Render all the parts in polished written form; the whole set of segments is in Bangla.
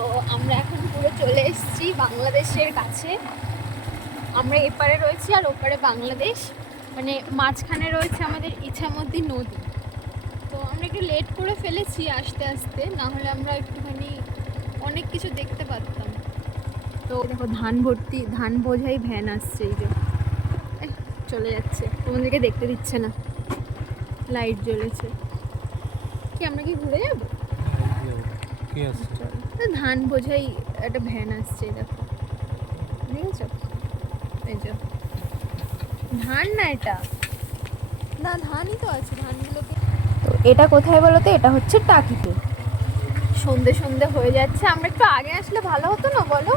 তো আমরা এখন পুরো চলে এসেছি বাংলাদেশের কাছে। আমরা এপারে রয়েছি আর ওপারে বাংলাদেশ, মানে মাঝখানে রয়েছে আমাদের ইছামতি নদী। তো আমরা একটু লেট করে ফেলেছি আসতে আসতে, না হলে আমরা একটুখানি অনেক কিছু দেখতে পারতাম। তো দেখো ধান ভর্তি, ধান বোঝাই ভ্যান আসছে, এই যে চলে যাচ্ছে, তোমাদেরকে দেখতে দিচ্ছে না, লাইট জ্বলেছে। কি আমরা কি ঘুরে যাবো? কি আসছে? ধান বোঝাই একটা ভ্যান আসছে, দেখো দেখেছো? এই যে ধান, না এটা না ধানই তো আছে, ধানগুলোকে। তো এটা কোথায় বলো তো? এটা হচ্ছে টাকিতে। সন্ধে সন্ধে হয়ে যাচ্ছে, আমরা একটু আগে আসলে ভালো হতো না বলো?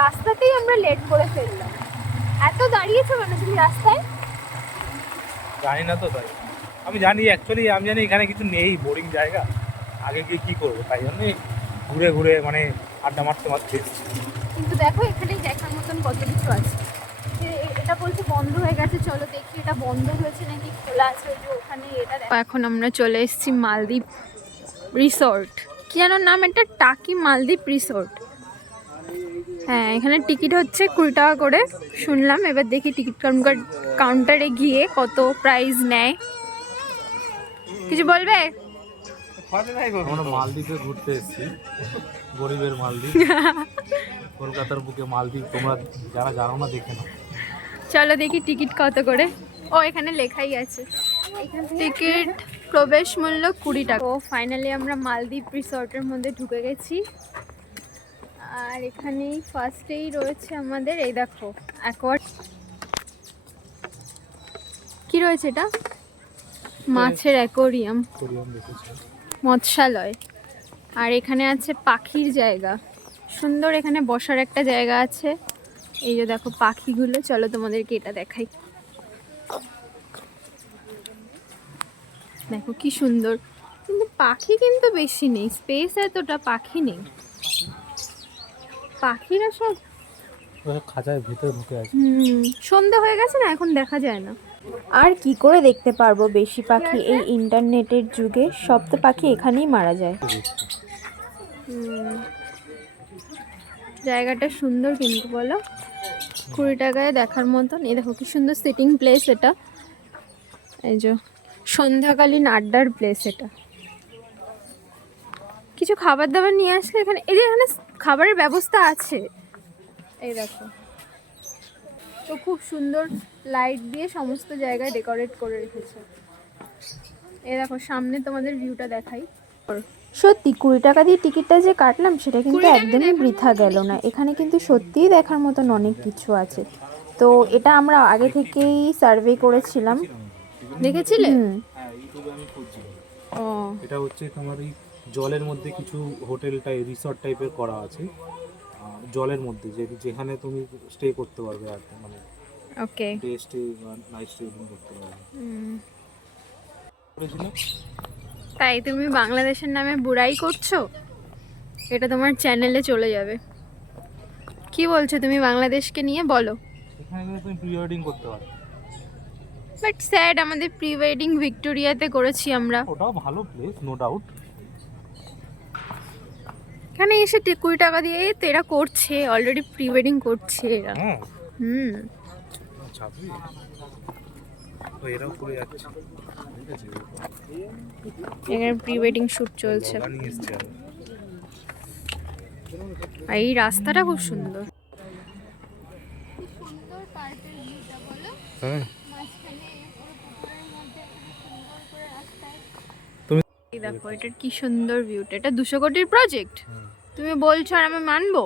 রাস্তাতেই আমরা লেট করে ফেললাম। এত দাঁড়িয়েছো কেন তুমি রাস্তায়? জানি না তো তাই। আমি জানি অ্যাকচুয়ালি, আমি জানি এখানে কিছু নেই, বোরিং জায়গা। আগে গিয়ে কী করবো, তাই জন্যই ঘুরে ঘুরে মানে আড্ডা মারতে মারতে এসেছি। কিন্তু দেখো এখানেই দেখার মতন কত কিছু আছে। যে এটা বলছে বন্ধ হয়ে গেছে, চলো দেখি এটা বন্ধ হয়েছে নাকি খোলা আছে। ওই যে ওখানে এটা এখন আমরা চলে এসেছি মালদ্বীপ রিসর্ট। কি যেন নাম এটা? টাকি মালদ্বীপ রিসর্ট। হ্যাঁ, এখানে টিকিট হচ্ছে 20 টাকা করে শুনলাম। এবার দেখি টিকিট কাউন্টারে গিয়ে কত প্রাইস নেয়। কিছু বলবে? আমরা মালদ্বীপে ঘুরতে এসেছি, গরিবের মালদ্বীপ। কলকাতার বুকে মালদ্বীপ, তোমরা যারা জানো না দেখে নাও। চলো দেখি টিকিট কত করে। ও এখানে লেখাই আছে, টিকিট প্রবেশ মূল্য 20 টাকা। তো ফাইনালি আমরা মালদ্বীপ রিসর্টের মধ্যে ঢুকে গেছি। আর এখানেই ফার্স্টেই রয়েছে আমাদের, এই দেখো অ্যাকোয়ার। কি রয়েছে এটা? মাছের অ্যাকোরিয়াম, মৎস্যালয়। আর এখানে আছে পাখির জায়গা, সুন্দর। এখানে বসার একটা জায়গা আছে। এই যে দেখো পাখিগুলো, চলো তোমাদেরকে এটা দেখাই। দেখো কি সুন্দর, কিন্তু পাখি কিন্তু বেশি নেই, স্পেস এতটা পাখি নেই। পাখিরা সব খাঁচায় ভেতরে ঢুকে আছে। সন্ধ্যা হয়ে গেছে না, এখন দেখা যায় না। আর কি করে দেখতে পারবো বেশি পাখি এই ইন্টারনেটের যুগে? সব তো পাখি এখানেই মারা যায়। জায়গাটা সুন্দর কিন্তু বলো, 20 টাকায় দেখার মতন। এই দেখো কি সুন্দর সিটিং প্লেস এটা। এই যে সন্ধ্যাকালীন আড্ডার প্লেস এটা। কিছু খাবার দাবার নিয়ে আসলে এখানে, এই যে এখানে খাবারের ব্যবস্থা আছে। এই দেখো, তো খুব সুন্দর লাইট দিয়ে সমস্ত জায়গায় ডেকোরেট করে রেখেছে। এই দেখো সামনে তোমাদের ভিউটা দেখাই। সত্যি 20 টাকা দিয়ে টিকিটটা যে কাটলাম সেটা কিন্তু একদমই বৃথা গেল না। এখানে কিন্তু সত্যিই দেখার মতন অনেক কিছু আছে। তো এটা আমরা আগে থেকেই সার্ভে করেছিলাম। দেখেছিলে? হ্যাঁ, ইউটিউবে আমি খুঁজছিলাম। ও এটা হচ্ছে তোমার এই জলের মধ্যে কিছু হোটেল টাইপ, রিসর্ট টাইপের করা আছে। জলের মধ্যে যেখানে তুমি স্টে করতে পারবে আর কি, মানে ওকে। ডে স্টে বা নাইট স্টে করতে পারবে। করেছিল। তাই তুমি বাংলাদেশের নামে বুড়াই করছো? এটা তোমার চ্যানেলে চলে যাবে। কি বলছো তুমি বাংলাদেশকে নিয়ে, বলো? এখানে কিন্তু তুমি প্রি ওয়েডিং করতে পারো। বাট স্যাড, আমাদের প্রি ওয়েডিং ভিক্টোরিয়াতে করেছি আমরা। ওটাও ভালো প্লেস, নো ডাউট। এখানে এসে 20 টাকা দিয়ে তো এরা করছে, অলরেডি প্রি ওয়েডিং করছে এরা। হ্যাঁ, হুম ছাত্রী তো এরাও করে যাচ্ছে। ঠিক আছে, এখানে প্রি ওয়েডিং শুট চলছে। লগা নিয়ে এসছে আর। আর এই রাস্তাটা খুব সুন্দর। হ্যাঁ, এই দেখো এটার কি সুন্দর ভিউটা। এটা 200 কোটির প্রজেক্ট তুমি বলছো, আর আমি মানবো?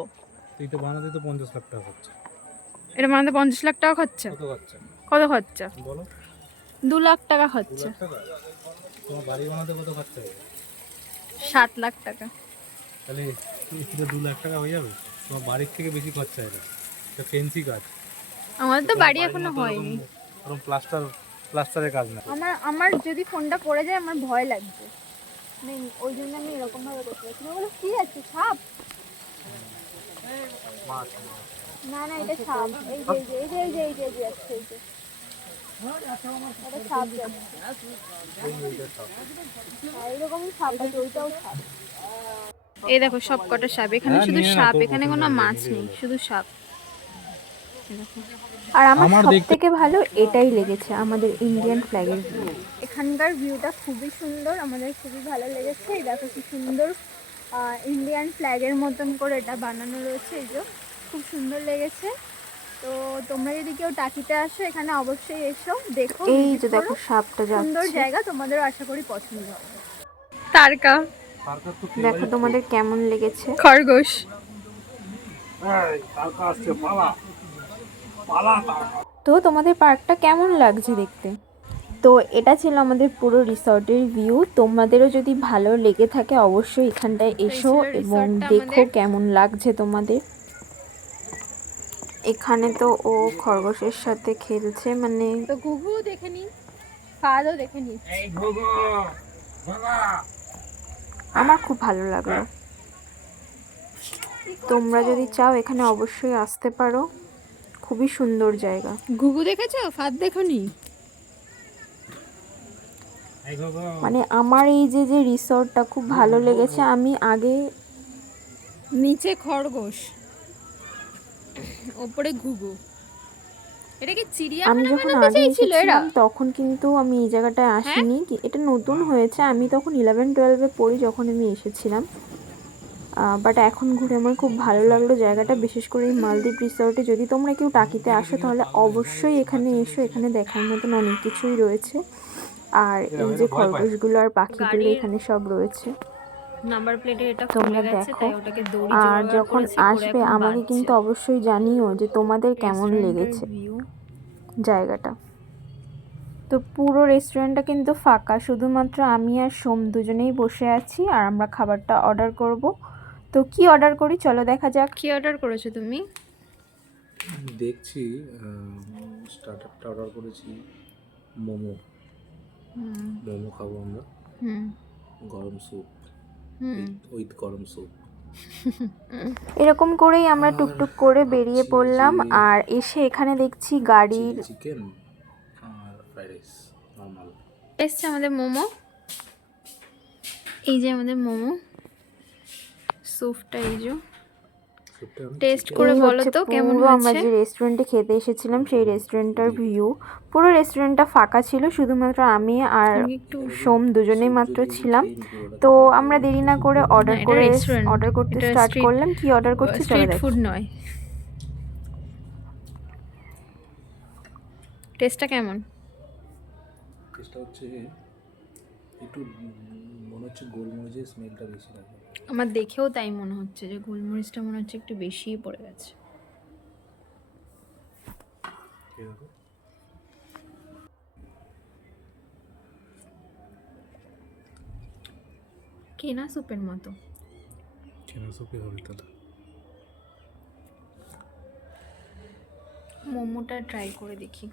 এটা বানাতে তো 50 লাখ টাকা খরচা। এটা বানাতে 50 লাখ টাকা খরচা? কত খরচা কত খরচা? বলো? 2 লাখ টাকা 2 খরচা। লাখ টাকা। তোমার বাড়ি বানাতে কত খরচা হবে? 7 লাখ টাকা। তাহলে পুরো 2 লাখ টাকা হয়ে যাবে। তোমার বাড়ির থেকে বেশি খরচা হবে। এটা ফেন্সি কাজ। আমাদের তো বাড়ি এখনো হয়নি। ওরকম প্লাস্টারের কাজ না। আমার যদি ফোনটা পড়ে যায় আমার ভয় লাগবে, ওই জন্য আমি এরকম ভাবে করতে পারছি না। বলো কি আছে, সাপ? মাছ। না না, এটা সাপ। এই যে এই যে এই যে এই যে এই যে আছে, এই যে এটা সাপ যাচ্ছে। আর এরকমই সাপ আছে, ওইটাও সাপ। এই দেখো সব কটা সাপ, এখানে হ্যাঁ, শুধু নিয়ে নে না, সাপ, তোর এখানে পছন্দ কোনো হবে, মাছ নিয়ে নেই, নেবে। শুধু সাপ। এই দেখো। আর আমার আমার সব দেখতে- থেকে ভালো এটাই লেগেছে, আমাদের ইন্ডিয়ান ফ্ল্যাগের ভিউ। এখানকার ভিউটা খুবই সুন্দর, আমাদের খুবই ভালো লেগেছে। এই দেখো কি সুন্দর ইন্ডিয়ান ফ্ল্যাগের মতন করে এটা বানানো রয়েছে, এই যে খুব সুন্দর লেগেছে। তো তোমরা যদি কেউ টাকিতে আসো এখানে অবশ্যই এসো, দেখো, এই visit যে করো। দেখো সাপটা সুন্দর যাচ্ছে। জায়গা, তোমাদেরও আশা করি পছন্দ হবে। তারকা, সরকার তো দেখো তোমাদের কেমন লেগেছে। খরগোশ। সরকার আসছে, পালা পালা তারকা। তো তোমাদের পার্কটা কেমন লাগছে দেখতে? তো এটা ছিল আমাদের পুরো রিসর্টের ভিউ। তোমাদেরও যদি ভালো লেগে থাকে অবশ্যই এখানটায় এসো ছিল এবং রিসর্টটা দেখো আমাদের। কেমন লাগছে তোমাদের। এখানে তো ও খরগোশের সাথে খেলছে, মানে তো ঘুঘু দেখে নি, ফাদও দেখে নি। এই ঘুঘু বাবা, আমার খুব ভালো লাগলো। তোমরা যদি চাও এখানে অবশ্যই আসতে পারো, খুবই সুন্দর জায়গা। ঘুঘু দেখেছো, ফাদ দেখোনি? এই ঘুঘু। মানে আমার এই যে যে রিসর্টটা খুব ভালো লেগেছে। আমি আগে নিচে খরগোশ, ওপরে ঘুঘু। এটা কি আমি চিড়িয়াখানা যখন বানাতে আগে চাইছিল এরা? এসেছিলাম তখন কিন্তু আমি এই জায়গাটায় হ্যাঁ? আসিনি, এটা নতুন হয়েছে। আমি তখন 11-12-এ পড়ি যখন আমি এসেছিলাম। বাট এখন ঘুরে আমার খুব ভালো লাগলো জায়গাটা, বিশেষ করে এই মালদ্বীপ রিসর্টে। যদি তোমরা কেউ টাকিতে আসো তাহলে অবশ্যই এখানে এসো, এখানে দেখার মতন অনেক কিছুই রয়েছে। আর এই যে খরগোশগুলো আর পাখিগুলো গাড়ির এখানে সব রয়েছে, নাম্বার প্লেটে এটা তোমরা খুলে গেছে, দেখো। তাই ওটাকে দড়ি আর জোগাড় যখন করেছে, করে আসবে এখন আমাকে বাঁধছে। কিন্তু অবশ্যই জানিও যে তোমাদের কেমন লেগেছে ভিউ। জায়গাটা। তো পুরো রেস্টুরেন্টটা কিন্তু ফাঁকা, শুধুমাত্র আমি আর সোম দুজনেই বসে আছি আর আমরা খাবারটা অর্ডার করব। তো কি অর্ডার করি চলো দেখা যাক। কি অর্ডার করেছো তুমি? দেখছি স্টার্টারটা অর্ডার করেছি, মোমো। মোমো খাবো আমরা, হুম গরম স্যুপ, হুম। উইথ গরম স্যুপ। এরকম করেই আমরা আর টুকটুক করে বেরিয়ে ভাবছি পড়লাম। যে আর এসে এখানে দেখছি গাড়ির চিকেন আর ফ্রাইড রাইস নর্মাল। এসছে আমাদের মোমো, এই যে আমাদের মোমো স্যুপটা, এই যে টেস্ট করে এই বলো হচ্ছে তো কেমন পুরো আমরা হয়েছে। যে রেস্টুরেন্টে খেতে এসেছিলাম সেই রেস্টুরেন্টটার ভিউ। পুরো রেস্টুরেন্টটা ফাঁকা ছিল, শুধুমাত্র আমি আর আমি একটু সোম দুজনেই মাত্র ছিলাম। তো আমরা দেরি না করে অর্ডার এটা রেস্টুরেন্ট, করতে এটা স্টার্ট করলাম। কি অর্ডার করছি চলো স্ট্রিট দেখি। ফুড নয়। টেস্টটা কেমন? টেস্টটা হচ্ছে একটু মনে হচ্ছে গোলমরিচের স্মেলটা বেশি লাগে। আমার দেখেও তাই মনে হচ্ছে যে গোলমরিচটা মনে হচ্ছে একটু বেশিই পড়ে গেছে। কেনা স্যুপের মতো। কেনা স্যুপই হবে তাহলে। মোমোটা ট্রাই করে দেখি।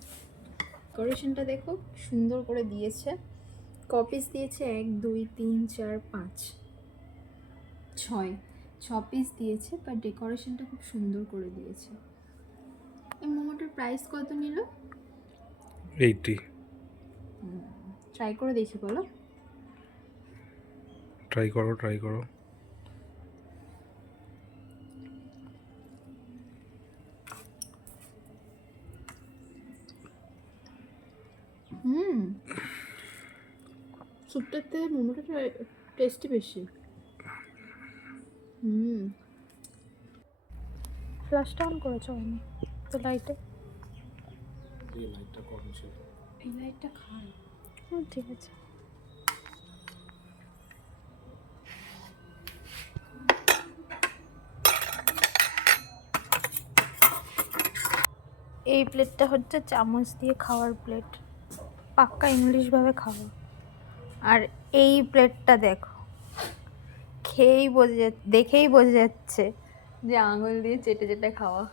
ডেকোরেশনটা দেখো সুন্দর করে দিয়েছে। কপিস দিয়েছে 1 2 3 4 5 6 6 পিস দিয়েছে, বাট ডেকোরেশনটা খুব সুন্দর করে দিয়েছে। এই মোমোটার প্রাইস কত নিল? 80। ট্রাই করে দেখি, বলো। ট্রাই করো। স্যুপটাতে মোমোটা টেস্টি বেশি। ফ্ল্যাশটা অন করেছো আমি তো লাইটে, এই লাইটটা কম ছিল। এই লাইটটা খারাপ। ঠিক আছে। এই প্লেটটা হচ্ছে চামচ দিয়ে খাওয়ার প্লেট, পাক্কা ইংলিশভাবে খাওয়া। আর এই প্লেটটা দেখো, দেখেই বোঝা যাচ্ছে যে আঙুল দিয়ে চেটে চেটে খাওয়া।